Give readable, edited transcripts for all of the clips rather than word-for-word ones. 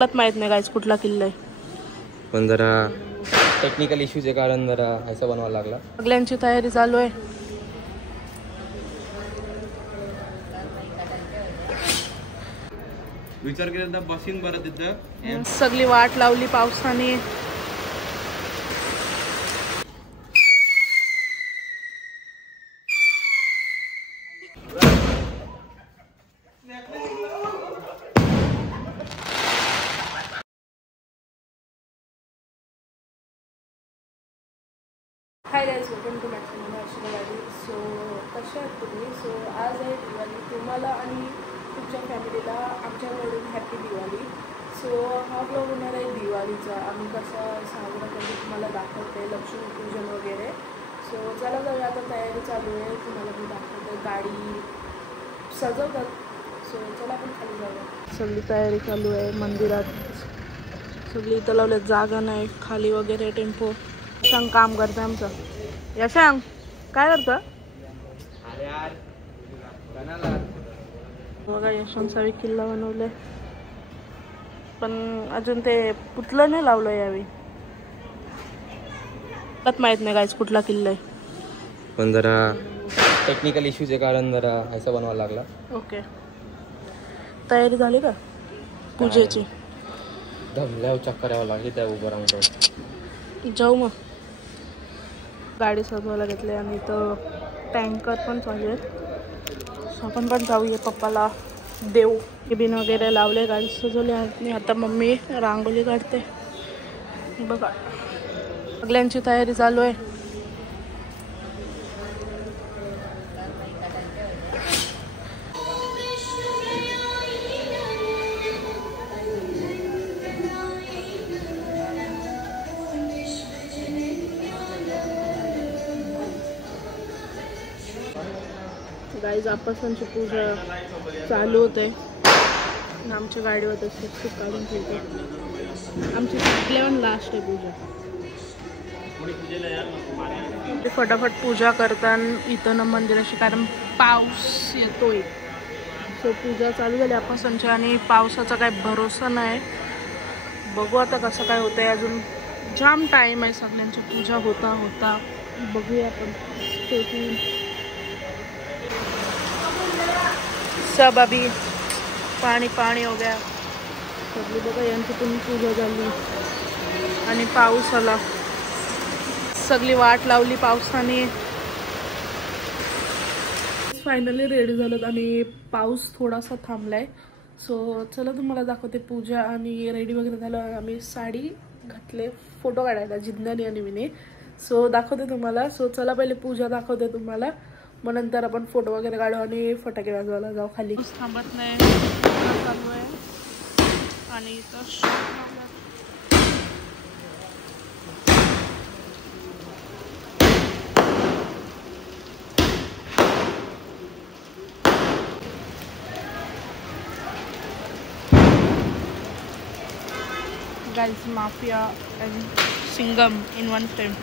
माहित नाही गाइस कुठला किल्ला आहे, पण जरा टेक्निकल इश्यूचे कारण जरा ऐसा बनवायला लागला. सगळ्यांची तयारी चालू आहे. विचार केला तर बसीन बरं तिथं. सगळी वाट लावली पावसाने. Hi guys, welcome to max गाडी. सो कशा आहात तुम्ही? सो आज आहे दिवाळी. तुम्हाला आणि तुमच्या फॅमिलीला आमच्याकडून हॅपी दिवाळी. सो हा ब्लॉग होणार आहे दिवाळीचा. आम्ही कसा साजरा करतो तुम्हाला दाखवते, लक्ष्मीपूजन वगैरे. सो चला जाऊया, आता तयारी चालू आहे. तुम्हाला मी दाखवते गाडी सजवतात. सो चला आपण खाली जाऊया. सगळी तयारी चालू आहे मंदिरात. सगळी इथं लावले, जागा नाही खाली वगैरे. टेम्पो सांग काम करतं आमचं. यशांग काय करतं बघा. यशांचा किल्ला बनवलाय, पण अजून ते पुतलं नाही लावलं यावेळी. माहित नाही गाइस कुठला किल्ला आहे, पण जरा टेक्निकल इश्यूचे कारण जरा ऐसा बनवायला लागला. ओके. तयारी झाली का पूजेची? धमल्यावर चक्कर यावं लागली त्या उभं राहून. जाऊ मग. गाडी सजवायला घेतली आणि इथं टँकर पण चालू आहेत. आपण पण जाऊया. पप्पाला देव बिन वगैरे लावले, गाडी सजवली. आणि आता मम्मी रांगोळी काढते. बघा सगळ्यांची तयारी चालू आहे. गाईज आपासांची पूजा चालू होते. आमच्या गाडीवर तसं काढून ठेवते. आमची सगळ्यावर लास्ट आहे पूजा. फटाफट पूजा करतात इथं ना मंदिराची, कारण पाऊस येतोय. सो पूजा चालू झाली आपासांची, आणि पावसाचा काही भरोसा नाही. बघू आता कसं काय होतंय. अजून जाम टाईम आहे. सगळ्यांची पूजा होता होता बघूया आपण. सब अभी पाणी पाणी हो गया. सगळी बघा यांची पण पूजा झाली आणि पाऊस आला. सगळी वाट लावली पावसाने. फायनली रेडी झालं आणि पाऊस थोडासा थांबलाय. सो चला तुम्हाला दाखवते पूजा. आणि रेडी वगैरे झालं. आम्ही साडी घातले फोटो काढायला जिज्ञानी आणि मीने. सो दाखवते तुम्हाला. सो चला पहिले पूजा दाखवते तुम्हाला, मग नंतर आपण फोटो वगैरे काढू आणि फटाके वाजवायला जाऊ खाली. थांबत नाही, चालू आहे. आणि इथं guys mafia and Singam in one frame.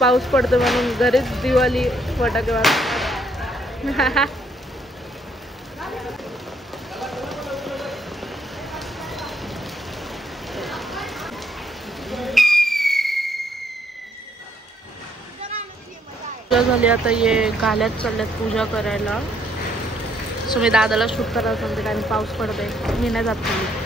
पाऊस पडतो म्हणून घरीच दिवाळी फटाके वाजतात. पूजा झाली. आता ये गाल्यात चालल्यात पूजा करायला. सो मी दादाला शूट करायला सांगते, कारण पाऊस पडतोय. मी नाही जात खाली.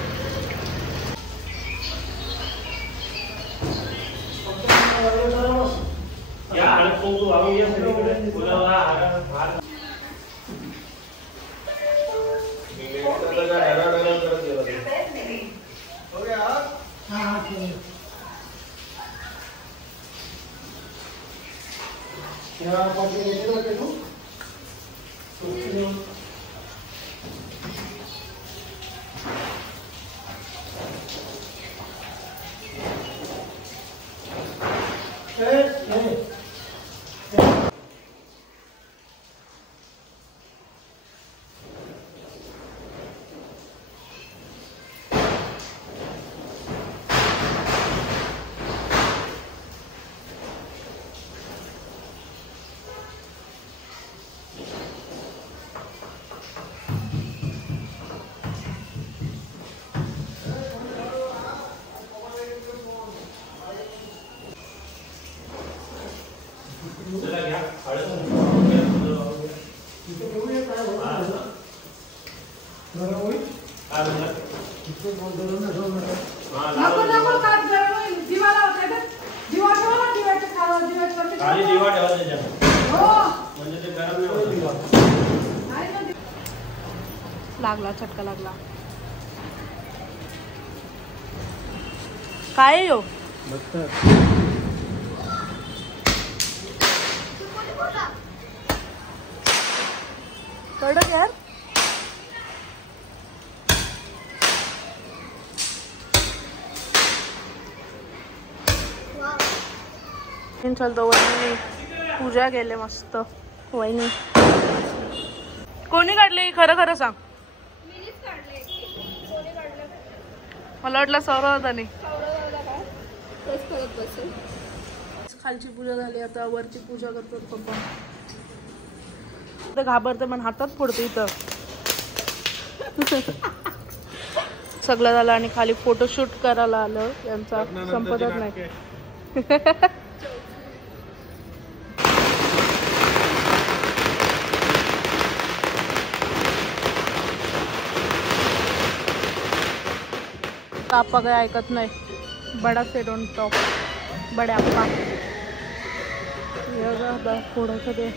लागला चटका लागला. काय यो कडक यार. चालतो वहिनी पूजा केले मस्त. वहिनी कोणी काढले खरं खरं सांग. मला वाटलं सौरव होता नाही. खालची पूजा झाली आता वरची पूजा करतात पप्पा. घाबरते पण हातात फोडते इथं. सगळं झालं आणि खाली फोटोशूट करायला आलं. यांचा संपतच नाही. आपा काही ऐकत नाही. बडा सेट ऑन टॉप बडे आप्पा थोडंसं ते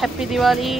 हॅपी दिवाळी.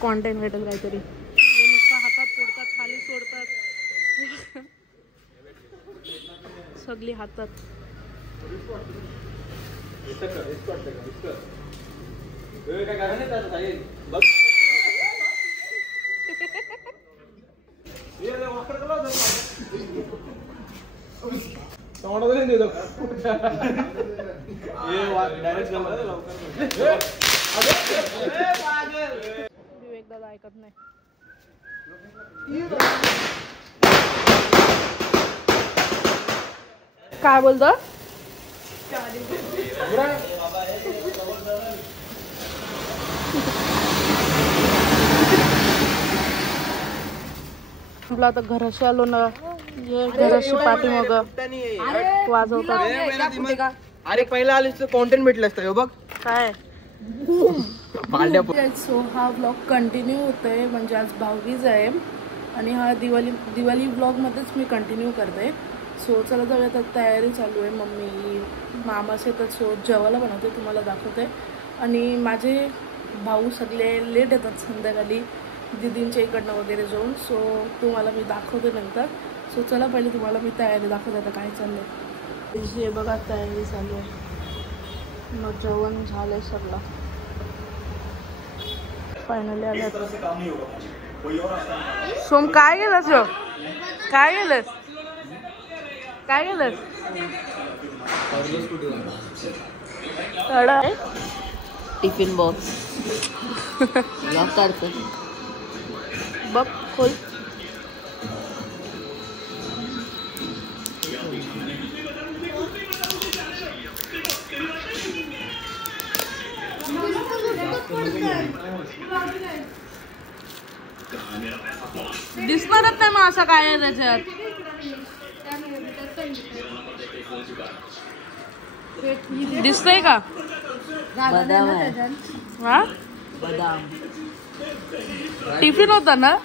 कॉन्टेंट भेटेल काहीतरी. नुसतं हातात फोडतात खाली सोडतात. सगळी हातात. विवेक दादा ऐकत नाही. काय बोलतो. आपलं आता घराशी आलो ना. घराशी पाठी मग वाजवतात. अरे पहिला आलीस तर कॉन्टेंट भेटलं असतं बघ काय. सो हा ब्लॉग कंटिन्यू होतोय. म्हणजे आज 22 आहे आणि हा दिवाळी ब्लॉगमध्येच मी कंटिन्यू करते. सो चला जाऊया. आता तयारी चालू आहे. मम्मी मामाच येतात. सो जेवायला बनवते तुम्हाला दाखवते. आणि माझे भाऊ सगळे लेट येतात संध्याकाळी दीदींच्या इकडनं वगैरे जाऊन. सो तुम्हाला मी दाखवते नंतर. सो चला पहिले तुम्हाला मी तयारी दाखवते आता काय चाललं आहे. जे बघा तयारी चालू आहे. मग जेवण झालंय सगळं. फायनली आलं. सोम काय गेलंस. काय गेलंस. काय गेलंस. टिफिन बॉक्स लॉक करतो बघ खोल. दिसणारच नाही मग असं काय आहे त्याच्यात. दिसतंय का. बदाम आहे. हा बदाम टिफिन होता ना.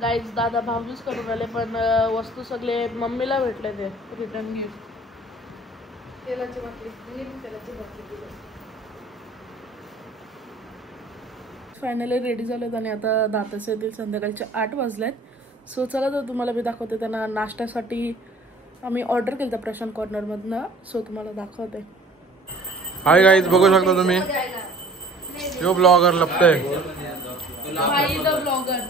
गाईज दादा भावजूच करून आले पण वस्तू सगळे मम्मीला भेटले. ते रिटर्न गिफ्ट. तेलाची बाटली. फायनली रेडी झालेत आणि आता दाताचे येतील. संध्याकाळचे 8 वाजलेत. सो चला तर तुम्हाला मी दाखवते. त्यांना नाश्त्यासाठी आम्ही ऑर्डर केलं होतं प्रशांत कॉर्नरमधनं, सो तुम्हाला दाखवते. हाय गाईज, बघू शकता तुम्ही यो ब्लॉगर लपतय ब्लॉगर.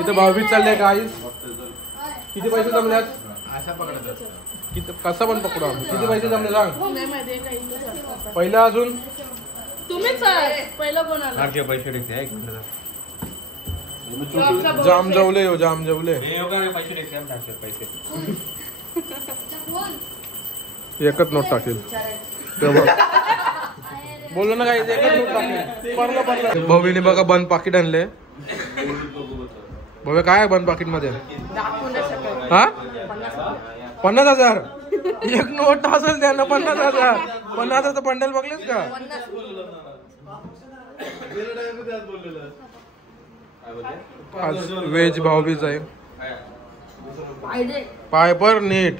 इथे भाऊबीज चालले गाईज. किती पैसे जमल्यात? किती कसं पण पकडू आम्ही. किती पैसे जमले सांग. पहिलं अजून तुम्हीच पहिलं कोणाला पैसे जाम जवले हो, जाम जवले. एकच नोट टाकेल बोललो ना काही. एकच नोट टाकेल. पडलं. भाऊने बघा बंद पाकिट आणले. भाऊ काय बंद पाकिट मध्ये? हा 50,000. एक नोट असेल त्यांना 50,000. 50,000 बंडल बघलेस का? आज वेज भाऊबीज आहे. पाय पर नीट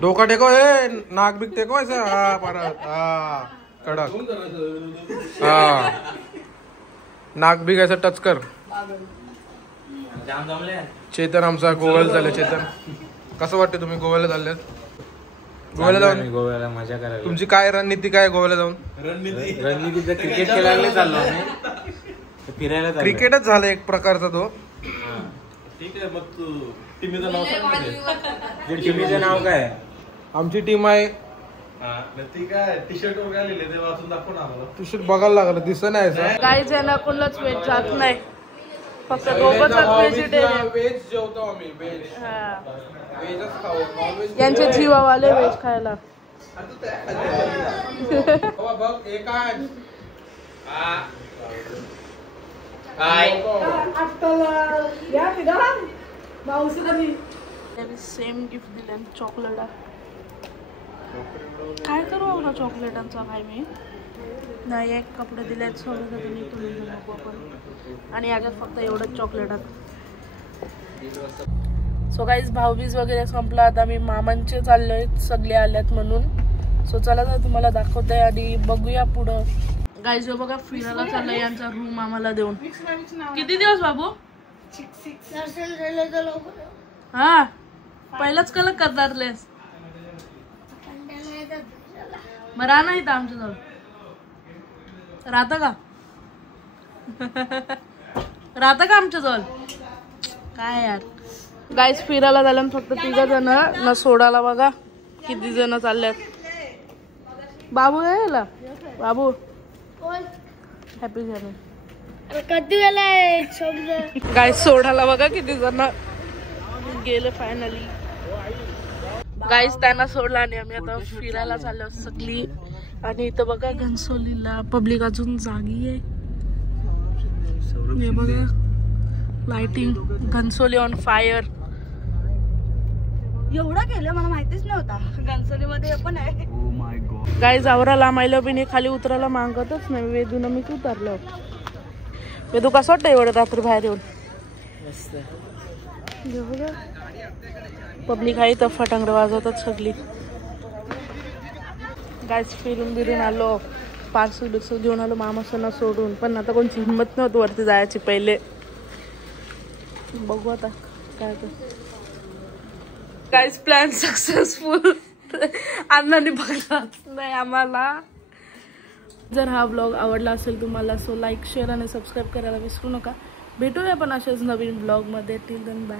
डोका टेको. हे नाक बिक टेको ऐसा. हा परत हा कडक. हा नाक बिक ऐसा टच कर. चेतन आमचा गोव्याला चालले. चेतन कसं वाटतं तुम्ही गोव्याला चालल्यात? गोव्याला जाऊन गोव्याला मजा करायला. तुमची काय रणनीती काय गोव्याला जाऊन? रणनीती क्रिकेट खेळायला चाललो आम्ही. फिरायला क्रिकेटच झालं एक प्रकारचा तो. ठीक आहे. मग तू टीमचं नाव सांग. टीमचं नाव काय? आमची टीम आहे. ती काय टी शर्ट वर काय लिहिले ते वाचून दाखव ना आम्हाला. टी शर्ट बघायला लागलं दिसत नाही सर. काही जण कोणलाच वेज जात नाही, फक्त दोघंच व्हेजिटेरियन. व्हेज जेवतो आम्ही. व्हेज व्हेजच खाऊ. नॉनव्हेज यांचे जीवावाले व्हेज खायला. बघ एक आहे. सेम गिफ्ट दिले चॉकलेट. काय करू ना चॉकलेटांचा काय मी नाही. एक कपडे दिलेत सोबत तुम्ही नको आपण. आणि याच्यात फक्त एवढंच चॉकलेट. सो गाईज भाऊबीज वगैरे संपला. आता मी मामांचे चाललोय, सगळे आल्यात म्हणून. सो चला तर तुम्हाला दाखवते आणि बघूया पुढं. गाईज जो बघा फिरायला चाललंय यांचा रूम आम्हाला देऊन. किती दिवस बाबू? हा पहिलाच कलक करतातलेस. मग राहणार इथं आमच्या जवळ राहतं का? राहतं का आमच्या जवळ? काय यार गाईज फिरायला झालं फक्त 3 जण न सोडायला. बघा किती जण चालल्यात. बाबू यायला. बाबू हॅपी झालं. गाईज सोडायला बघा किती जण गेले फायनली. गाईज त्यांना सोडला आणि आम्ही आता फिरायला चाललो सगळी. आणि इथं बघा घनसोलीला पब्लिक अजून जागी आहे. हे बघा लाइटिंग. Ghansoli on fire. एवढा केलं मला माहितीच नव्हता. घनसोलीमध्ये पण आहे. गाईज आवरा लांबायला पण खाली उतरायला मागतच नाही. वेदून मी उतरलो. वेदू कसं वाटतं एवढं रात्री बाहेर येऊन? पब्लिक आहे तर फटांगड वाजवतात सगळी. गाईज फिरून बिरून आलो. पार्सल बिर्सल घेऊन आलो मामासना सोडून. पण आता कोणची हिंमत नव्हती वरती जायची. पहिले बघू आता काय तर. Guys plan successful. अण्णांनी बघलाच नाही आम्हाला. जर हा ब्लॉग आवडला असेल तुम्हाला सो लाईक शेअर आणि सबस्क्राईब करायला विसरू नका. भेटूया पण अशाच नवीन ब्लॉगमध्ये. Till then bye.